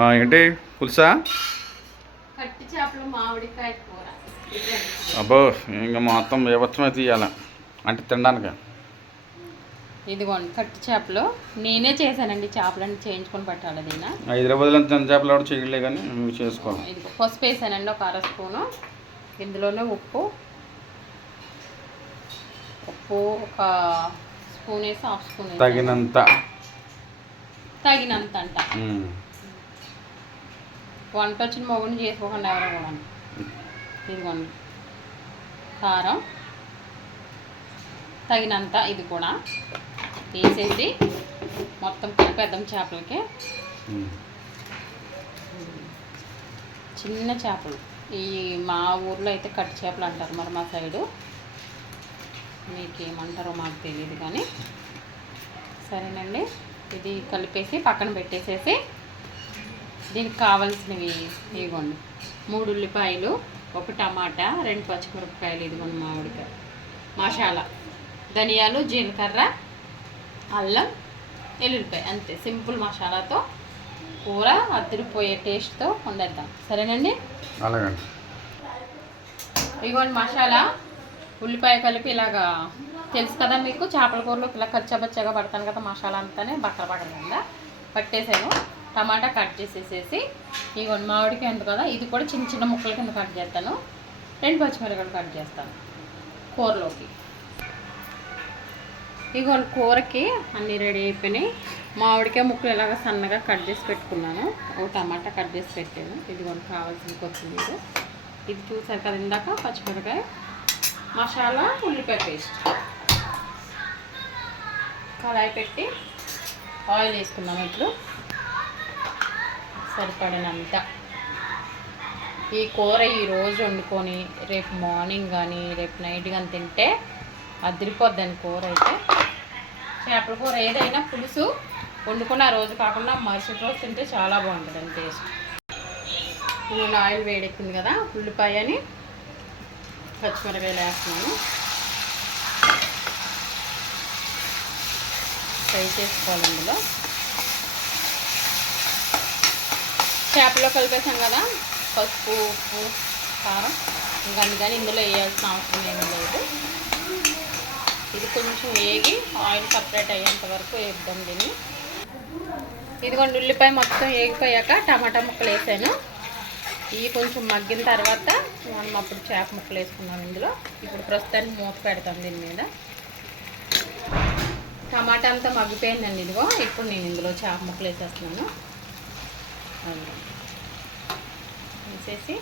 ఏంటి? పులుసా? అబ్బో ఇంకా మొత్తం వివత్సమే తీయాల? అంటే తినడానికి? ఇదిగోండి కట్టి చేపలు. నేనే చేశానండి చేపలన్నీ చేయించుకొని పెట్టాలి దీన హైదరాబాద్లో చిన్న చేపలు ఎవరు చేయలే కానీ నువ్వు చేసుకోవాలి. ఇది పసుపు వేసానండి ఒక అర స్పూను. ఇందులోనే ఉప్పు. ఉప్పు ఒక స్పూన్ వేసి హాఫ్ స్పూన్. తగినంత. తగినంత అంట. వంట వచ్చిన మొగుడిని చేసుకోకుండా ఎవరు కూడా ఇదిగోండి. కారం తగినంత ఇది కూడా వేసేసి మొత్తం కలిపేద్దాం చేపలకి. చిన్న చేపలు. ఈ మా ఊర్లో అయితే కట్టి చేపలు అంటారు మరి మా సైడు. మీకు ఏమంటారో మాకు తెలియదు కానీ. సరేనండి. ఇది కలిపేసి పక్కన పెట్టేసేసి దీనికి కావాల్సినవి ఇదిగోండి. మూడు ఉల్లిపాయలు ఒక టమాటా రెండు పచ్చిమిరపకాయలు ఇదిగోండి మామిడికాయ. మసాలా. ధనియాలు జీలకర్ర అల్లం ఎల్లుల్లిపాయ. అంతే. సింపుల్ మసాలాతో కూర అద్దరిపోయే టేస్ట్తో వండేద్దాం. సరేనండి? అలాగండి. ఇదిగోండి మసాలా. ఉల్లిపాయ కలిపి ఇలాగా తెలుసు కదా మీకు చేపల కూరలో ఇలా కచ్చబచ్చగా పడతాను కదా మసాలా అంతానే బక్కల కింద. పట్టేసాను. టమాటా కట్ చేసేసేసి ఇదిగోండి మామిడికాయ ఉంది కదా ఇది కూడా చిన్న చిన్న ముక్కల కింద కట్ చేస్తాను. రెండు పచ్చిమిరపకాయలు కట్ చేస్తాను కూరలోకి. ఇదిగోండి కూరకి అన్నీ రెడీ అయిపోయినాయి. మామిడికాయ ముక్కలు ఇలాగ సన్నగా కట్ చేసి పెట్టుకున్నాను. ఒక టమాటా కట్ చేసి పెట్టాను. ఇదిగోండి కావాల్సిన కొత్తిమీర. ఇది చూసారు కదా ఇందాక పచ్చిమిరపకాయ మసాలా ఉల్లిపాయ పేస్ట్. కళాయి పెట్టి ఆయిల్ వేసుకున్నాము ఇప్పుడు. సరిపడినంత. ఈ కూర ఈరోజు వండుకొని రేపు మార్నింగ్ కానీ రేపు నైట్ కానీ తింటే అదిరిపోద్దని కూర అయితే. చేపల కూర ఏదైనా పులుసు వండుకున్న ఆ రోజు కాకుండా మరుసటి రోజు తింటే చాలా బాగుంటుంది టేస్ట్. నూనె ఆయిల్ వేడెక్కింది కదా ఉల్లిపాయని పచ్చిమిరకాయలు వేస్తున్నాను. ఫ్రై చేసుకోవాలి ఇందులో. చేపలో కలిపేసాం కదా. పసుపు ఉప్పు కారం. ఇంకా అందుకని ఇందులో వేయాల్సిన అవసరం ఏమీ లేదు. ఇది కొంచెం వేగి ఆయిల్ సపరేట్ అయ్యేంత వరకు వేద్దాం దీన్ని. ఇదిగోండి ఉల్లిపాయ మొత్తం వేగిపోయాక టమాటా ముక్కలు వేసాను. ఇవి కొంచెం మగ్గిన తర్వాత మనం అప్పుడు చేప ముక్కలు వేసుకున్నాం ఇందులో. ఇప్పుడు ప్రస్తుతానికి మూత పెడతాం దీని మీద. టమాటా అంతా మగ్గిపోయిందండి ఇదిగో. ఇప్పుడు నేను ఇందులో చేప ముక్కలు వేసేస్తున్నాను. అది. తీసేసి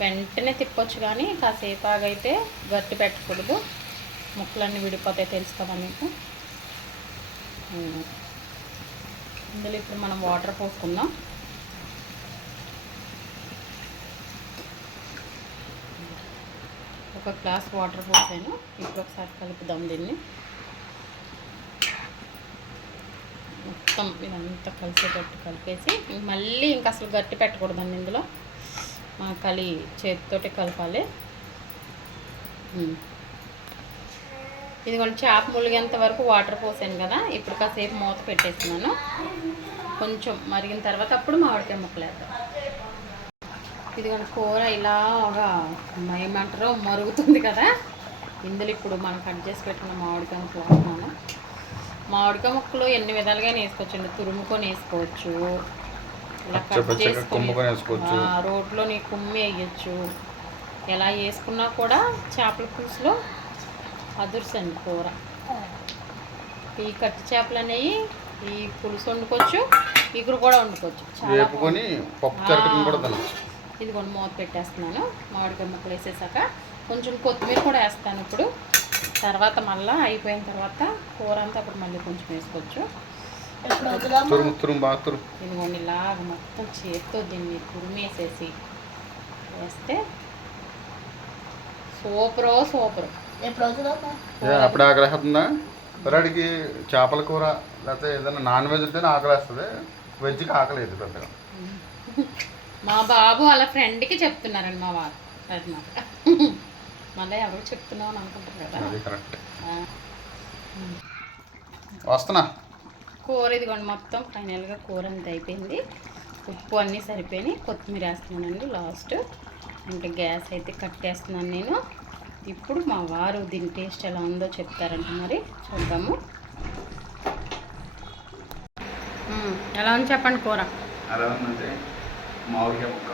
వెంటనే తిప్పొచ్చు కానీ కాసేపు ఆగైతే గట్టి పెట్టకూడదు. ముక్కలన్నీ విడిపోతాయి తెలుసు కదా మీకు. ఇందులో ఇప్పుడు మనం వాటర్ పోసుకుందాం. ఒక గ్లాస్ వాటర్ పోసాను. ఇప్పుడు ఒకసారి కలుపుదాం దీన్ని. మొత్తం ఇదంతా కలిసేటట్టు కలిపేసి మళ్ళీ ఇంకా అసలు గట్టి పెట్టకూడదండి ఇందులో. కలి చేతితోటి కలపాలి. ఇది ఇదిగోండి చేప ములిగేంత వరకు వాటర్ పోసాను కదా ఇప్పుడు కాసేపు మూత పెట్టేస్తున్నాను. కొంచెం మరిగిన తర్వాత అప్పుడు మామిడికాయ ముక్కలేద్దాం ఇది ఇదిగోండి కూర ఇలాగా ఏమంటారో మరుగుతుంది కదా. ఇందులో ఇప్పుడు మనం కట్ చేసి పెట్టిన మామిడికాయ ముక్కలు మామిడికాయ ముక్కలు ఎన్ని విధాలుగా వేసుకోవచ్చండి తురుముకొని వేసుకోవచ్చు. ఇలా కట్ చేసుకొని కుమ్మి వేయచ్చు. ఎలా వేసుకున్నా కూడా చేపల పులుసులో అదుర్సండి కూర. ఈ కట్టి చేపలు అనేవి ఈ పులుసు వండుకోవచ్చు ఇగురు కూడా వండుకోవచ్చు. వేపుకొని పప్పు కూడా ఇదిగోండి మూత పెట్టేస్తున్నాను. మామిడికాయ ముక్కలు వేసేసాక కొంచెం కొత్తిమీర కూడా వేస్తాను ఇప్పుడు. తర్వాత మళ్ళీ అయిపోయిన తర్వాత కూర అంతా అప్పుడు మళ్ళీ కొంచెం వేసుకోవచ్చు. ఇదిగోండి ఇలాగ మొత్తం చేత్తో దీన్ని తురిమేసేసి వేస్తే సూపరో సూపర్. అప్పుడే ఆకలేస్తుందా? పిల్లడికి చేపల కూర లేకపోతే ఏదైనా నాన్ వెజ్ ఉంటేనే ఆకలేస్తుంది. వెజ్కి ఆకలేదు పెద్దగా. మా బాబు వాళ్ళ ఫ్రెండ్కి చెప్తున్నారండి మా వారు అది మాట మళ్ళీ ఎవరు చెప్తున్నావు అని అనుకుంటారు కదా. అది కరెక్ట్ ఆ. వస్తున్నా. కూర ఇదిగోండి మొత్తం ఫైనల్గా కూర అంతా అయిపోయింది. ఉప్పు అన్నీ సరిపోయినాయి. కొత్తిమీర వేస్తున్నానండి లాస్ట్. ఇంకా గ్యాస్ అయితే కట్టేస్తున్నాను నేను. ఇప్పుడు మా వారు దీని టేస్ట్ ఎలా ఉందో చెప్తారంట మరి. చూద్దాము. ఎలా ఉంది చెప్పండి కూర? అలా ఉందంటే మామిడికాయ ముక్క.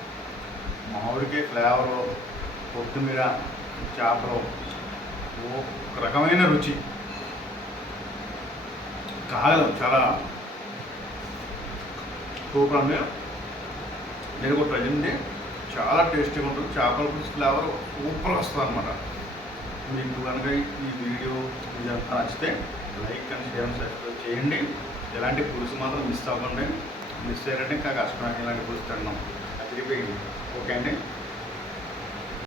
మామిడికాయ ఫ్లేవరు కొత్తిమీర చేపలు ఓ ఒక రకమైన రుచి. కాగలం చాలా సూపర్ అండి. నేను కూడా ప్రజెంట్ చాలా టేస్టీగా ఉంటుంది. చేపల పులుసు ఫ్లేవర్ సూపర్ వస్తుంది అనమాట మీకు కనుక ఈ వీడియో ఇదంతా నచ్చితే లైక్ అండ్ షేర్ సబ్స్క్రైబ్ చేయండి. ఇలాంటి పులుసు మాత్రం మిస్ అవ్వండి మిస్ అయ్యారంటే ఇంకా కష్టం. ఇలాంటి పులుసు తిన్నాం అది ఓకే అండి